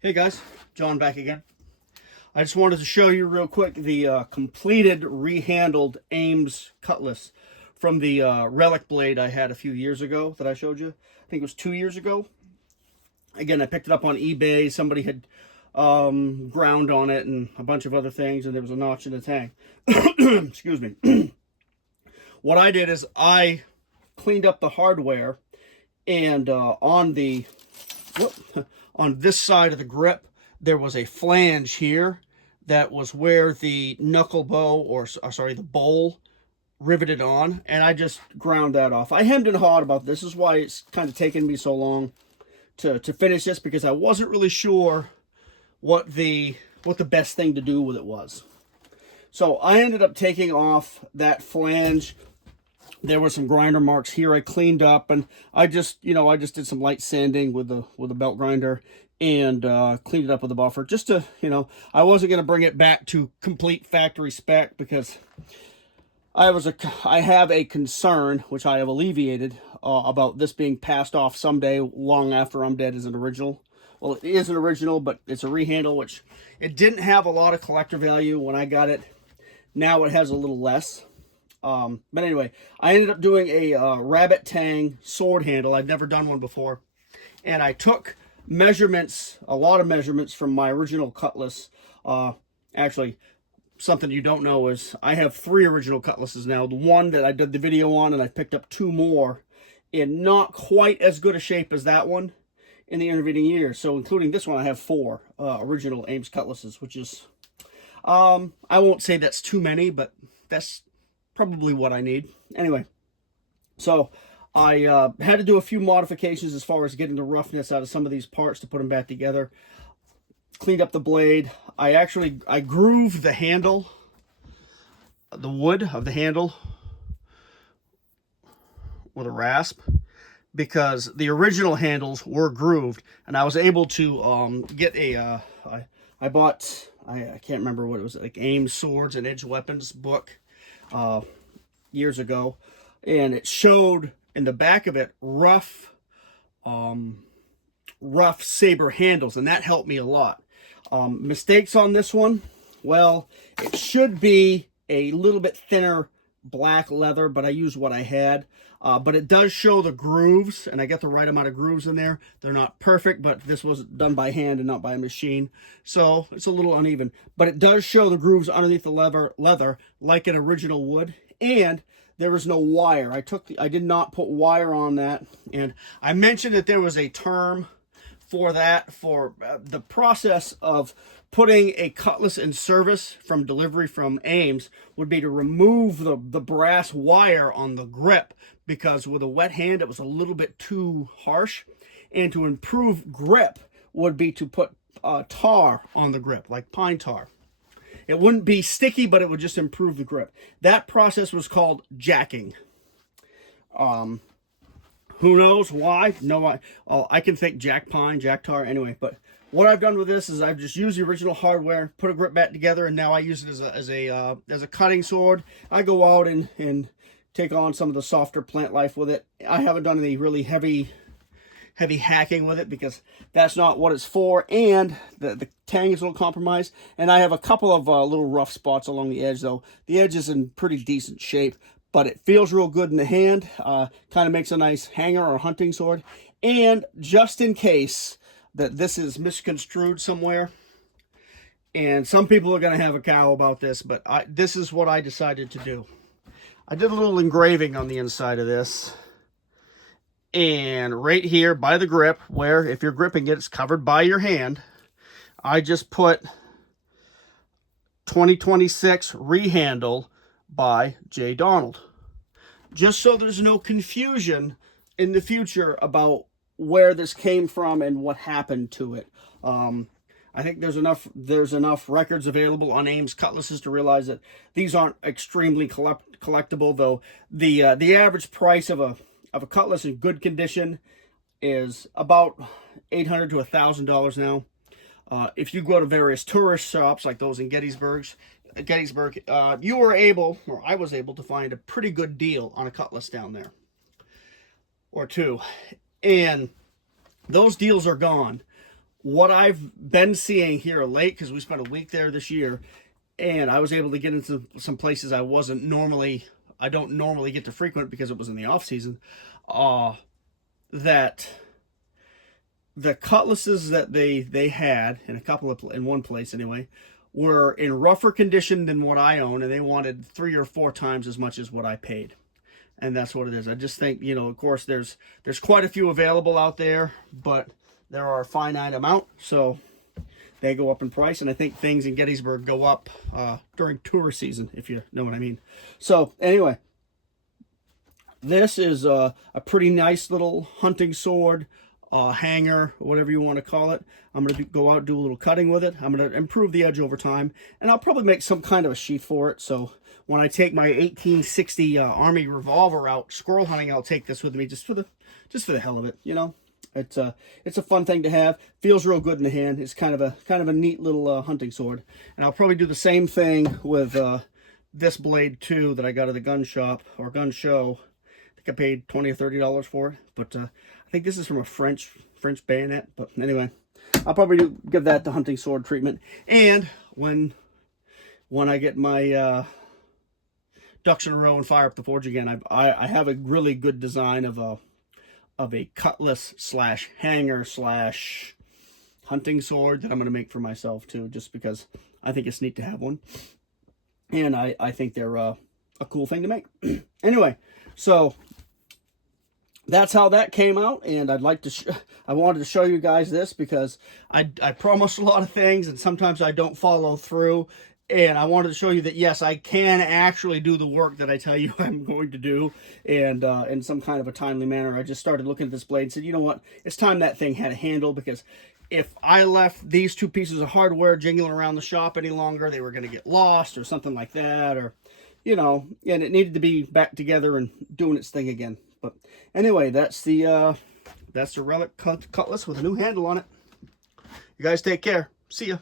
Hey guys, John back again. I just wanted to show you real quick the completed rehandled Ames cutlass from the relic blade I had a few years ago that I showed you. I think it was 2 years ago. Again, I picked it up on eBay. Somebody had ground on it and a bunch of other things, and there was a notch in the tang. Excuse me. What I did is I cleaned up the hardware, and on the on this side of the grip, there was a flange here that was where the knuckle bow, or sorry, the bowl riveted on, and I just ground that off. I hemmed and hawed about this. This is why it's kind of taken me so long to finish this, because I wasn't really sure what the best thing to do with it was. So I ended up taking off that flange. There were some grinder marks here I cleaned up, and I just did some light sanding with the belt grinder and cleaned it up with the buffer, just to, I wasn't going to bring it back to complete factory spec, because I have a concern, which I have alleviated, about this being passed off someday long after I'm dead as an original. Well, it is an original, but it's a rehandle, which it didn't have a lot of collector value when I got it. Now it has a little less. But anyway, I ended up doing a rabbit tang sword handle. I'd never done one before. And I took measurements, a lot of measurements from my original cutlass. Actually, something you don't know is I have 3 original cutlasses now. The one that I did the video on, and I picked up 2 more in not quite as good a shape as that one in the intervening years. So including this one, I have 4 original Ames cutlasses, which is, I won't say that's too many, but that's probably what I need. Anyway, so I had to do a few modifications as far as getting the roughness out of some of these parts to put them back together. Cleaned up the blade. I grooved the handle, the wood of the handle, with a rasp, because the original handles were grooved, and I was able to get a I bought, I can't remember what it was, like Ames Swords and Edge Weapons book years ago, and it showed in the back of it rough saber handles, and that helped me a lot. Mistakes on this one, well, it should be a little bit thinner black leather, but I used what I had. But it does show the grooves, and I get the right amount of grooves in there. They're not perfect, but this was done by hand and not by a machine, so it's a little uneven. But it does show the grooves underneath the leather like an original would, and there was no wire. I did not put wire on that, and I mentioned that there was a term for that, for the process of putting a cutlass in service from delivery from Ames would be to remove the brass wire on the grip, because with a wet hand it was a little bit too harsh, and to improve grip would be to put tar on the grip, like pine tar. It wouldn't be sticky, but it would just improve the grip. That process was called jacking. Who knows why? No, I can think jack pine, jack tar, anyway. But what I've done with this is I've just used the original hardware, put a grip back together, and now I use it as a cutting sword. I go out and take on some of the softer plant life with it. I haven't done any really heavy hacking with it, because that's not what it's for, and the tang is a little compromised, and I have a couple of little rough spots along the edge, though. The edge is in pretty decent shape, but it feels real good in the hand. Kind of makes a nice hanger or hunting sword. And just in case that this is misconstrued somewhere, and some people are going to have a cow about this, but this is what I decided to do. I did a little engraving on the inside of this, and right here by the grip, where if you're gripping it, it's covered by your hand, I just put 2026 rehandle by J. Donald, just so there's no confusion in the future about where this came from and what happened to it. I think there's enough records available on Ames cutlasses to realize that these aren't extremely collectible, though. The average price of a cutlass in good condition is about $800 to $1,000 now. If you go to various tourist shops like those in Gettysburg, you were able, or I was able, to find a pretty good deal on a cutlass down there, or two. And those deals are gone. what I've been seeing here late, because we spent a week there this year, and I was able to get into some places I don't normally get to frequent because it was in the off season, that the cutlasses that they had in one place anyway, were in rougher condition than what I own, and they wanted 3 or 4 times as much as what I paid. And that's what it is. I just think, of course, there's quite a few available out there, but there are a finite amount, so they go up in price. And I think things in Gettysburg go up during tour season, if you know what I mean. So anyway, this is a pretty nice little hunting sword, hanger, whatever you want to call it. I'm going to go out, do a little cutting with it. I'm going to improve the edge over time, and I'll probably make some kind of a sheath for it. So when I take my 1860 Army revolver out squirrel hunting, I'll take this with me just for the hell of it. It's a fun thing to have. Feels real good in the hand. It's kind of a neat little hunting sword. And I'll probably do the same thing with this blade too that I got at the gun shop or gun show. I think I paid $20 or $30 for it, but I think this is from a French bayonet. But anyway, I'll probably give that the hunting sword treatment. And when I get my ducks in a row and fire up the forge again, I have a really good design of a cutlass slash hanger slash hunting sword that I'm going to make for myself too, just because I think it's neat to have one, and I think they're a cool thing to make. Anyway, so that's how that came out, and I wanted to show you guys this because I promised a lot of things, and sometimes I don't follow through. And I wanted to show you that, yes, I can actually do the work that I tell you I'm going to do, and in some kind of a timely manner. I just started looking at this blade and said, you know what, it's time that thing had a handle, because if I left these 2 pieces of hardware jingling around the shop any longer, they were going to get lost or something like that, or, and it needed to be back together and doing its thing again. But anyway, that's the Relic cutlass with a new handle on it. You guys take care. See ya.